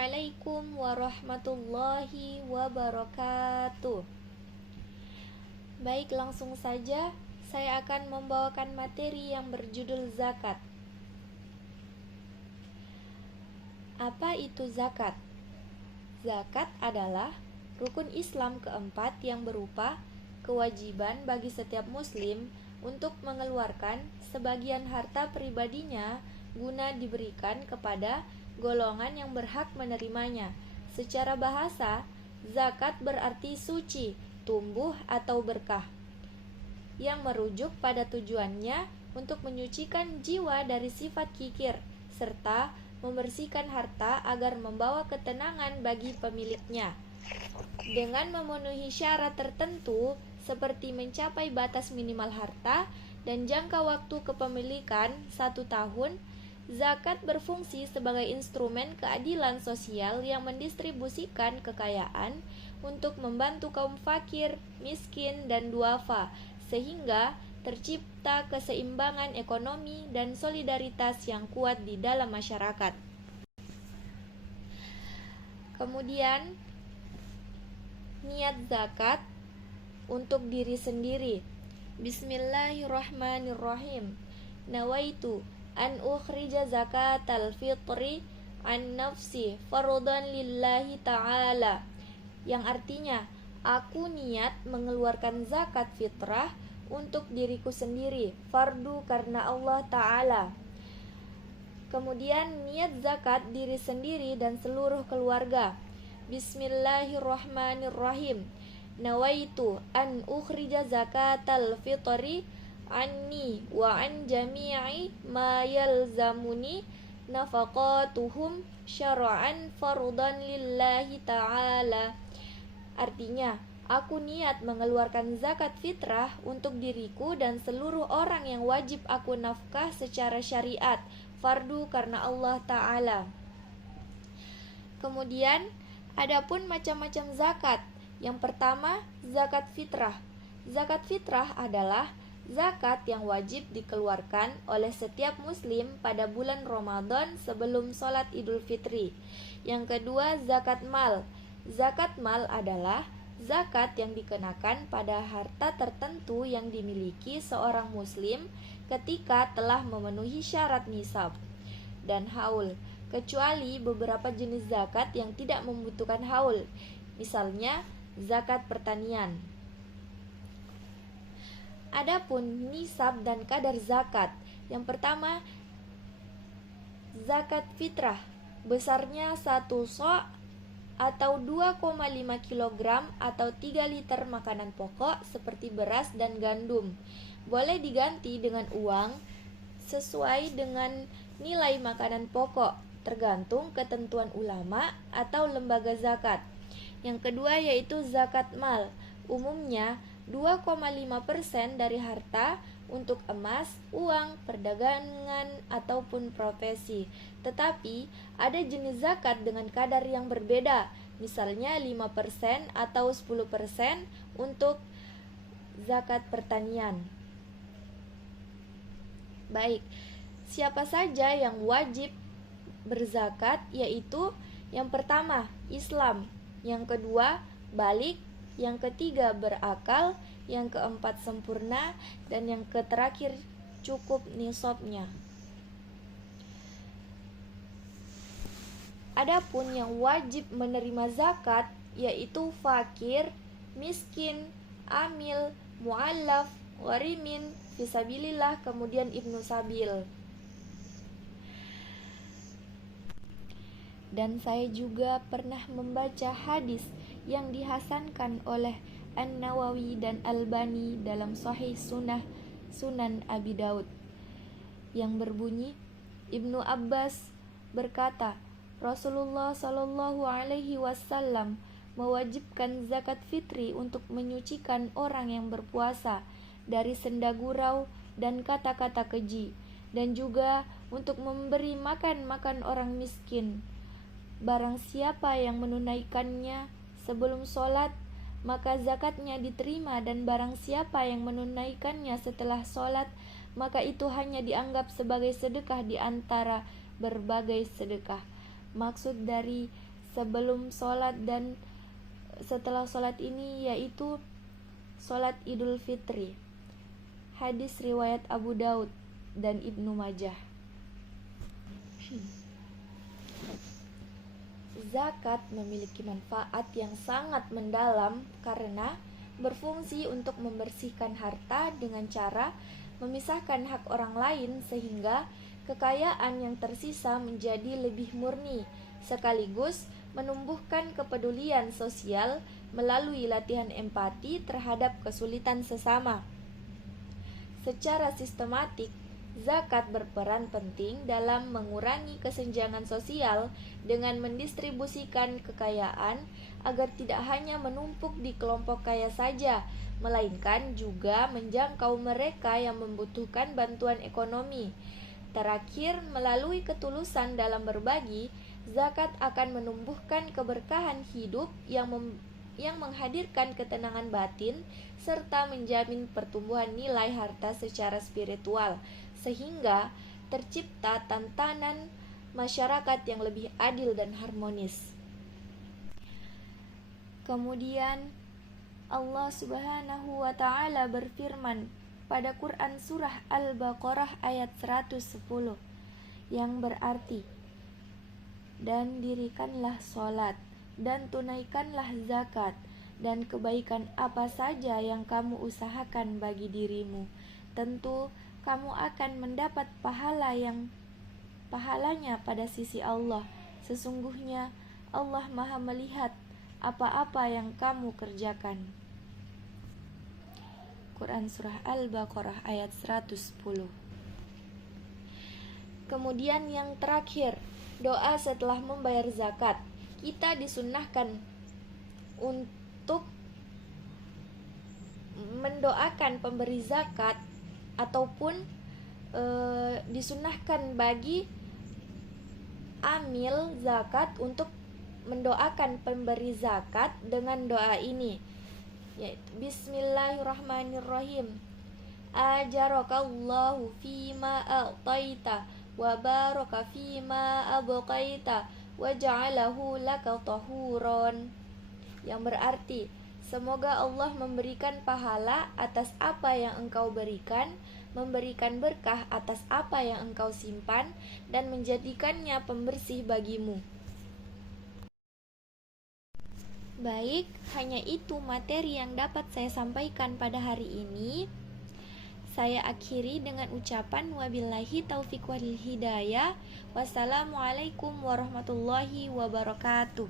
Assalamualaikum warahmatullahi wabarakatuh. Baik, langsung saja saya akan membawakan materi yang berjudul zakat. Apa itu zakat? Zakat adalah rukun Islam keempat yang berupa kewajiban bagi setiap muslim untuk mengeluarkan sebagian harta pribadinya guna diberikan kepada golongan yang berhak menerimanya. Secara bahasa, zakat berarti suci, tumbuh atau berkah, yang merujuk pada tujuannya untuk menyucikan jiwa dari sifat kikir, serta membersihkan harta agar membawa ketenangan bagi pemiliknya. Dengan memenuhi syarat tertentu, seperti mencapai batas minimal harta dan jangka waktu kepemilikan 1 tahun, zakat berfungsi sebagai instrumen keadilan sosial yang mendistribusikan kekayaan untuk membantu kaum fakir, miskin, dan duafa, sehingga tercipta keseimbangan ekonomi dan solidaritas yang kuat di dalam masyarakat. Kemudian, niat zakat untuk diri sendiri. Bismillahirrahmanirrahim. Nawaitu an ukhrija zakatal fitri an nafsi fardhan lillahi ta'ala, yang artinya aku niat mengeluarkan zakat fitrah untuk diriku sendiri, fardu karena Allah Ta'ala. Kemudian niat zakat diri sendiri dan seluruh keluarga. Bismillahirrahmanirrahim. Nawaitu an ukhrija zakatal fitri anni wa an jami'i ma yalzamuni nafaqatuhum syara'an fardhan lillahi ta'ala. Artinya, aku niat mengeluarkan zakat fitrah untuk diriku dan seluruh orang yang wajib aku nafkah secara syariat, fardu karena Allah Ta'ala. Kemudian, adapun macam-macam zakat. Yang pertama, zakat fitrah. Zakat fitrah adalah zakat yang wajib dikeluarkan oleh setiap muslim pada bulan Ramadan sebelum sholat Idul Fitri. Yang kedua, zakat mal. Zakat mal adalah zakat yang dikenakan pada harta tertentu yang dimiliki seorang muslim ketika telah memenuhi syarat nisab dan haul, kecuali beberapa jenis zakat yang tidak membutuhkan haul, misalnya zakat pertanian. Adapun nisab dan kadar zakat. Yang pertama, zakat fitrah besarnya 1 so' atau 2,5 kg atau 3 liter makanan pokok seperti beras dan gandum. Boleh diganti dengan uang sesuai dengan nilai makanan pokok, tergantung ketentuan ulama atau lembaga zakat. Yang kedua yaitu zakat mal. Umumnya 2,5% dari harta untuk emas, uang, perdagangan, ataupun profesi. Tetapi ada jenis zakat dengan kadar yang berbeda, misalnya 5% atau 10% untuk zakat pertanian. Baik, siapa saja yang wajib berzakat? Yaitu yang pertama, Islam. Yang kedua, balik. Yang ketiga, berakal. Yang keempat, sempurna. Dan yang terakhir, cukup nisabnya. Adapun yang wajib menerima zakat yaitu fakir, miskin, amil, mu'allaf, gharimin, fisabilillah, kemudian ibnu sabil. Dan saya juga pernah membaca hadis yang dihasankan oleh An-Nawawi dan Albani dalam Sahih Sunan Abi Daud, yang berbunyi, Ibnu Abbas berkata, Rasulullah Shallallahu Alaihi Wasallam mewajibkan zakat fitri untuk menyucikan orang yang berpuasa dari senda gurau dan kata-kata keji, dan juga untuk memberi makan orang miskin. Barang siapa yang menunaikannya sebelum sholat, maka zakatnya diterima, dan barang siapa yang menunaikannya setelah sholat, maka itu hanya dianggap sebagai sedekah di antara berbagai sedekah. Maksud dari sebelum sholat dan setelah sholat ini, yaitu sholat Idul Fitri. Hadis riwayat Abu Daud dan Ibnu Majah. Zakat memiliki manfaat yang sangat mendalam karena berfungsi untuk membersihkan harta dengan cara memisahkan hak orang lain sehingga kekayaan yang tersisa menjadi lebih murni, sekaligus menumbuhkan kepedulian sosial melalui latihan empati terhadap kesulitan sesama. Secara sistematik, zakat berperan penting dalam mengurangi kesenjangan sosial dengan mendistribusikan kekayaan agar tidak hanya menumpuk di kelompok kaya saja, melainkan juga menjangkau mereka yang membutuhkan bantuan ekonomi. Terakhir, melalui ketulusan dalam berbagi, zakat akan menumbuhkan keberkahan hidup yang menghadirkan ketenangan batin serta menjamin pertumbuhan nilai harta secara spiritual, sehingga tercipta tatanan masyarakat yang lebih adil dan harmonis. Kemudian Allah Subhanahu wa taala berfirman pada Quran surah Al-Baqarah ayat 110 yang berarti, dan dirikanlah sholat dan tunaikanlah zakat, dan kebaikan apa saja yang kamu usahakan bagi dirimu, tentu kamu akan mendapat pahalanya pada sisi Allah. Sesungguhnya Allah Maha melihat apa-apa yang kamu kerjakan. Quran surah Al-Baqarah ayat 110. Kemudian yang terakhir, doa setelah membayar zakat. Kita disunnahkan untuk mendoakan pemberi zakat ataupun disunnahkan bagi amil zakat untuk mendoakan pemberi zakat dengan doa ini, yaitu Bismillahirrahmanirrahim. Ajarakallahu fima a'taita wa baraka fima abqaita wa ja'alahu laka tahuron, yang berarti semoga Allah memberikan pahala atas apa yang engkau berikan, memberikan berkah atas apa yang engkau simpan, dan menjadikannya pembersih bagimu. Baik, hanya itu materi yang dapat saya sampaikan pada hari ini. Saya akhiri dengan ucapan wabillahi taufiq wal hidayah. Wassalamualaikum warahmatullahi wabarakatuh.